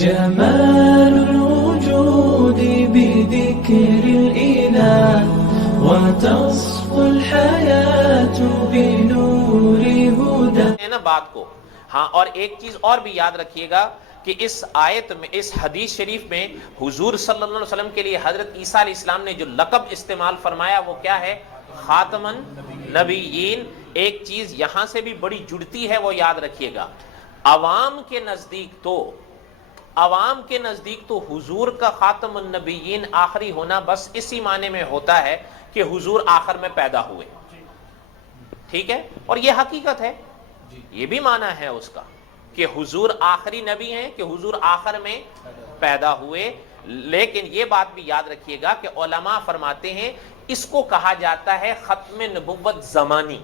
جمال الوجود بذكر الإله وتصفو الحياة بنور هدى. ہے نا بات کو. ہاں، اور ایک چیز اور بھی یاد رکھیے گا کہ اس آیت میں، اس حدیث شریف میں حضور صلی اللہ علیہ وسلم کے لیے حضرت عیسیٰ علیہ السلام نے جو لقب استعمال فرمایا وہ کیا ہے؟ خاتم النبیین. ایک چیز یہاں سے بھی بڑی جڑتی ہے، وہ یاد رکھیے گا. عوام کے نزدیک تو حضور کا خاتم النبیین آخری ہونا بس اسی معنی میں ہوتا ہے کہ حضور آخر میں پیدا ہوئے. ٹھیک ہے، اور یہ حقیقت ہے، یہ بھی معنی ہے اس کا کہ حضور آخری نبی ہیں، کہ حضور آخر میں پیدا ہوئے. لیکن یہ بات بھی یاد رکھیے گا کہ علماء فرماتے ہیں اس کو کہا جاتا ہے ختم نبوت زمانی.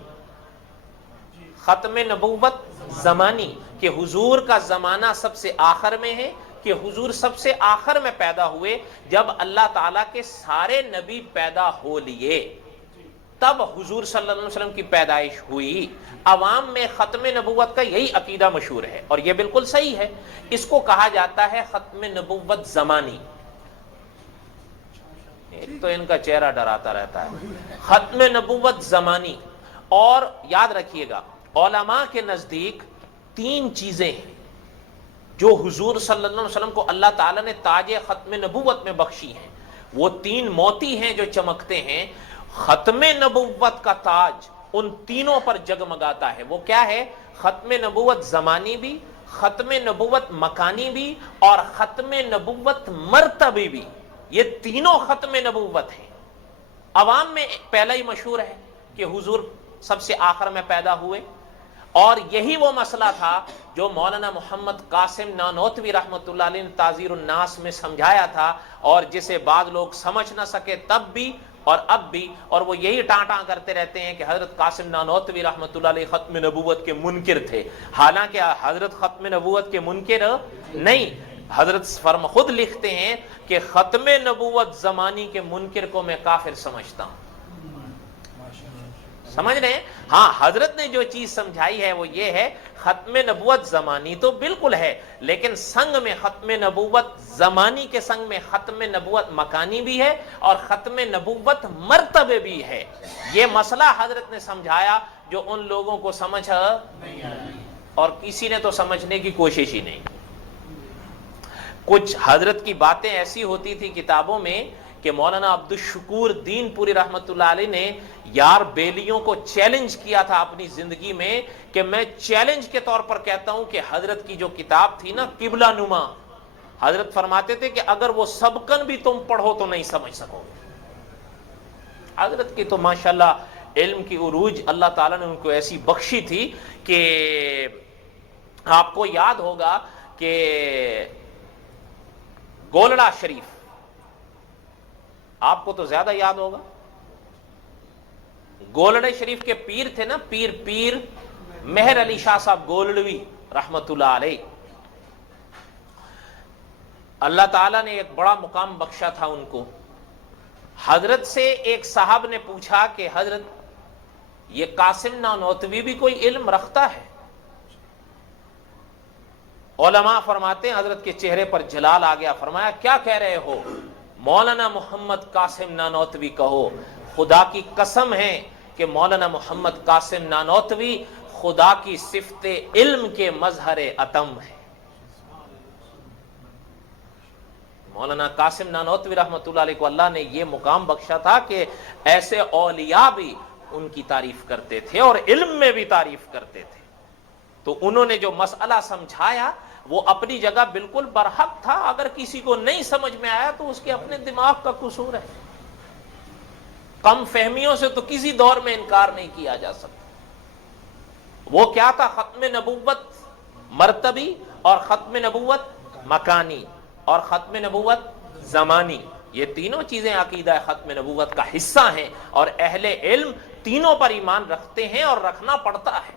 ختم نبوت زمانی، کہ حضور کا زمانہ سب سے آخر میں ہے، کہ حضور سب سے آخر میں پیدا ہوئے. جب اللہ تعالیٰ کے سارے نبی پیدا ہو لیے تب حضور صلی اللہ علیہ وسلم کی پیدائش ہوئی. عوام میں ختم نبوت کا یہی عقیدہ مشہور ہے، اور یہ بالکل صحیح ہے. اس کو کہا جاتا ہے ختم نبوت زمانی. ایک تو ان کا چہرہ ڈراتا رہتا ہے. ختم نبوت زمانی. اور یاد رکھیے گا علماء کے نزدیک تین چیزیں ہیں جو حضور صلی اللہ علیہ وسلم کو اللہ تعالیٰ نے تاج ختم نبوت میں بخشی ہیں. وہ تین موتی ہیں جو چمکتے ہیں. ختم نبوت کا تاج ان تینوں پر جگمگاتا ہے. وہ کیا ہے؟ ختم نبوت زمانی بھی، ختم نبوت مکانی بھی، اور ختم نبوت مرتبی بھی. یہ تینوں ختم نبوت ہیں. عوام میں پہلا ہی مشہور ہے کہ حضور سب سے آخر میں پیدا ہوئے، اور یہی وہ مسئلہ تھا جو مولانا محمد قاسم نانوتوی رحمۃ اللہ علیہ نے تعزیر الناس میں سمجھایا تھا، اور جسے بعض لوگ سمجھ نہ سکے تب بھی اور اب بھی، اور وہ یہی ٹاں کرتے رہتے ہیں کہ حضرت قاسم نانوتوی رحمۃ اللہ علیہ ختم نبوت کے منکر تھے. حالانکہ حضرت ختم نبوت کے منکر نہیں. حضرت خود لکھتے ہیں کہ ختم نبوت زمانی کے منکر کو میں کافر سمجھتا ہوں. سمجھ رہے ہیں؟ ہاں، حضرت نے جو چیز سمجھائی ہے وہ یہ ہے ختم نبوت زمانی تو بالکل ہے، لیکن سنگ میں ختم نبوت زمانی کے سنگ میں ختم نبوت مکانی بھی ہے اور ختم نبوت مرتبے بھی ہے. یہ مسئلہ حضرت نے سمجھایا جو ان لوگوں کو سمجھ نہیں آئی، اور کسی نے تو سمجھنے کی کوشش ہی نہیں. کچھ حضرت کی باتیں ایسی ہوتی تھی کتابوں میں کہ مولانا عبد الشکور دین پوری رحمت اللہ علیہ نے یار بیلیوں کو چیلنج کیا تھا اپنی زندگی میں کہ میں چیلنج کے طور پر کہتا ہوں کہ حضرت کی جو کتاب تھی نا قبلہ نما، حضرت فرماتے تھے کہ اگر وہ سبکن بھی تم پڑھو تو نہیں سمجھ سکو گے. حضرت کی تو ماشاءاللہ علم کی عروج اللہ تعالیٰ نے ان کو ایسی بخشی تھی کہ آپ کو یاد ہوگا کہ گولڑا شریف، آپ کو تو زیادہ یاد ہوگا، گولڑے شریف کے پیر تھے نا، پیر مہر علی شاہ صاحب گولڑوی رحمت اللہ علیہ. اللہ تعالیٰ نے ایک بڑا مقام بخشا تھا ان کو. حضرت سے ایک صاحب نے پوچھا کہ حضرت یہ قاسم نانوتوی بھی کوئی علم رکھتا ہے؟ علماء فرماتے ہیں حضرت کے چہرے پر جلال آ گیا. فرمایا کیا کہہ رہے ہو؟ مولانا محمد قاسم نانوتوی کہو. خدا کی قسم ہے کہ مولانا محمد قاسم نانوتوی خدا کی صفت علم کے مظہر اتم ہے. مولانا قاسم نانوتوی رحمۃ اللہ علیہ کو اللہ نے یہ مقام بخشا تھا کہ ایسے اولیاء بھی ان کی تعریف کرتے تھے اور علم میں بھی تعریف کرتے تھے. تو انہوں نے جو مسئلہ سمجھایا وہ اپنی جگہ بالکل برحق تھا. اگر کسی کو نہیں سمجھ میں آیا تو اس کے اپنے دماغ کا قصور ہے. کم فہمیوں سے تو کسی دور میں انکار نہیں کیا جا سکتا. وہ کیا تھا؟ ختم نبوت مرتبی اور ختم نبوت مکانی اور ختم نبوت زمانی. یہ تینوں چیزیں عقیدہ ختم نبوت کا حصہ ہیں، اور اہل علم تینوں پر ایمان رکھتے ہیں اور رکھنا پڑتا ہے.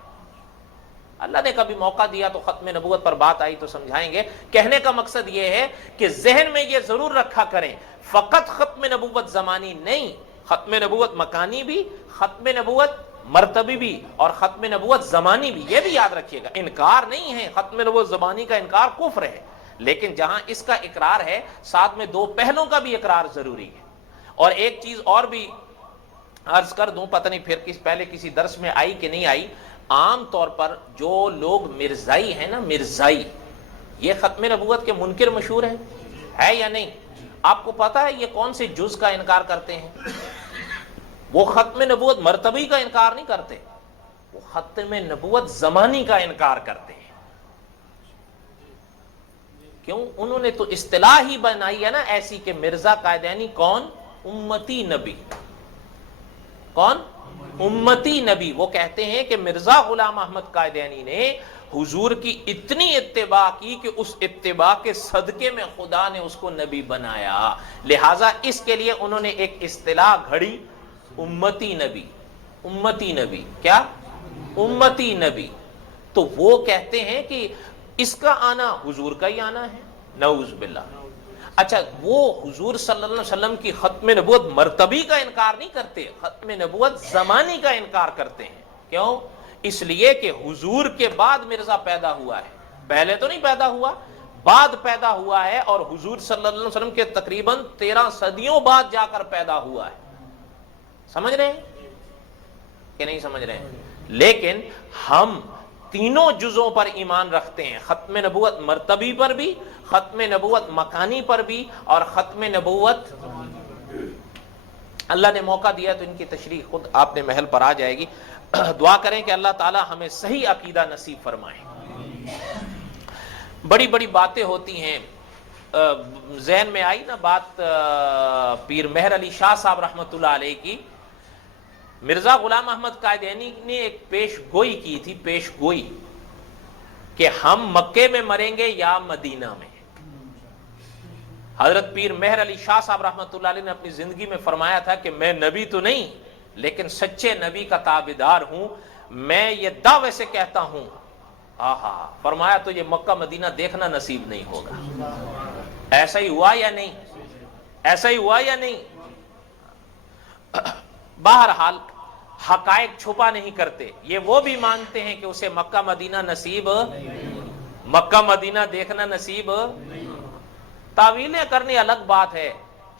اللہ نے کبھی موقع دیا تو ختم نبوت پر بات آئی تو سمجھائیں گے. کہنے کا مقصد یہ ہے کہ ذہن میں یہ ضرور رکھا کریں فقط ختم نبوت زمانی نہیں، ختم نبوت مکانی بھی، ختم نبوت مرتبی بھی، اور ختم نبوت زمانی بھی. یہ بھی یاد رکھیے گا، انکار نہیں ہے. ختم نبوت زمانی کا انکار کفر ہے، لیکن جہاں اس کا اقرار ہے ساتھ میں دو پہلوں کا بھی اقرار ضروری ہے. اور ایک چیز اور بھی عرض کر دوں، پتہ نہیں پھر پہلے کسی درس میں آئی کہ نہیں آئی، عام طور پر جو لوگ مرزائی ہیں نا، مرزائی، یہ ختم نبوت کے منکر مشہور ہے یا نہیں؟ آپ کو پتا ہے یہ کون سے جز کا انکار کرتے ہیں؟ وہ ختم نبوت مرتبی کا انکار نہیں کرتے، وہ ختم نبوت زمانی کا انکار کرتے ہیں. کیوں؟ انہوں نے تو اصطلاح ہی بنائی ہے نا ایسی کہ مرزا قائدینی کون؟ امتی نبی. کون؟ امتی نبی. وہ کہتے ہیں کہ مرزا غلام احمد قائدینی نے حضور کی اتنی اتباع کی کہ اس اتباع کے صدقے میں خدا نے اس کو نبی بنایا، لہٰذا اس کے لیے انہوں نے ایک اصطلاح گھڑی، امتی نبی. امتی نبی کیا؟ امتی نبی. تو وہ کہتے ہیں کہ اس کا آنا حضور کا ہی آنا ہے، نعوذ باللہ. اچھا، وہ حضور صلی اللہ علیہ وسلم کی ختم نبوت مرتبی کا انکار نہیں کرتے، ختم نبوت زمانی کا انکار کرتے ہیں. کیوں؟ اس لیے کہ حضور کے بعد مرزا پیدا ہوا ہے، پہلے تو نہیں پیدا ہوا، بعد پیدا ہوا ہے، اور حضور صلی اللہ علیہ وسلم کے تقریباً 13 صدیوں بعد جا کر پیدا ہوا ہے. سمجھ رہے ہیں کہ نہیں سمجھ رہے ہیں؟ لیکن ہم تینوں جزوں پر ایمان رکھتے ہیں، ختم نبوت مرتبی پر بھی، ختم نبوت مکانی پر بھی، اور ختم نبوت. اللہ نے موقع دیا تو ان کی تشریح خود آپ نے محل پر آ جائے گی. دعا کریں کہ اللہ تعالی ہمیں صحیح عقیدہ نصیب فرمائے. بڑی بڑی باتیں ہوتی ہیں. ذہن میں آئی نا بات پیر مہر علی شاہ صاحب رحمۃ اللہ علیہ کی. مرزا غلام احمد قائدینی نے ایک پیش گوئی کی تھی، پیش گوئی کہ ہم مکے میں مریں گے یا مدینہ میں. حضرت پیر مہر علی شاہ صاحب رحمۃ اللہ علیہ نے اپنی زندگی میں فرمایا تھا کہ میں نبی تو نہیں لیکن سچے نبی کا تابعدار ہوں. میں یہ دعوے سے کہتا ہوں، فرمایا تو یہ مکہ مدینہ دیکھنا نصیب نہیں ہوگا. ایسا ہی ہوا یا نہیں؟ ایسا ہی ہوا یا نہیں؟ بہرحال حقائق چھپا نہیں کرتے. یہ وہ بھی مانتے ہیں کہ اسے مکہ مدینہ نصیب، مکہ مدینہ دیکھنا نصیب. تعویلیں کرنی الگ بات ہے.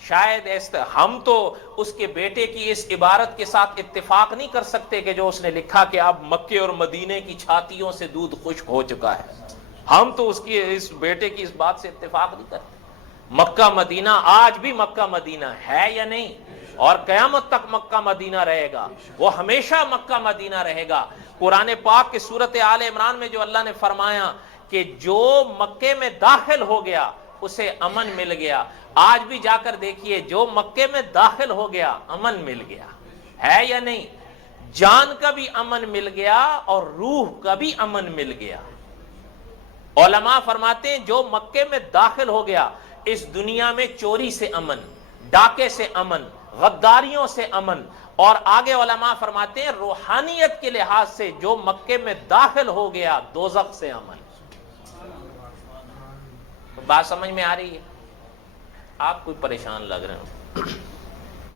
شاید ہم تو اس کے بیٹے کی اس عبارت کے ساتھ اتفاق نہیں کر سکتے کہ جو اس نے لکھا کہ اب مکے اور مدینے کی چھاتیوں سے دودھ خشک ہو چکا ہے. ہم تو اس بیٹے کی اس بات سے اتفاق نہیں کرتے. مکہ مدینہ آج بھی مکہ مدینہ ہے یا نہیں؟ اور قیامت تک مکہ مدینہ رہے گا، وہ ہمیشہ مکہ مدینہ رہے گا. قرآن پاک کی سورت آل عمران میں جو اللہ نے فرمایا کہ جو مکے میں داخل ہو گیا اسے امن مل گیا، آج بھی جا کر دیکھیے جو مکے میں داخل ہو گیا امن مل گیا ہے یا نہیں؟ جان کا بھی امن مل گیا اور روح کا بھی امن مل گیا. علماء فرماتے ہیں جو مکے میں داخل ہو گیا اس دنیا میں چوری سے امن، ڈاکے سے امن، غداریوں سے امن، اور آگے علماء فرماتے ہیں روحانیت کے لحاظ سے جو مکے میں داخل ہو گیا دوزخ سے امن. بات سمجھ میں آ رہی ہے؟ آپ کوئی پریشان لگ رہے ہیں؟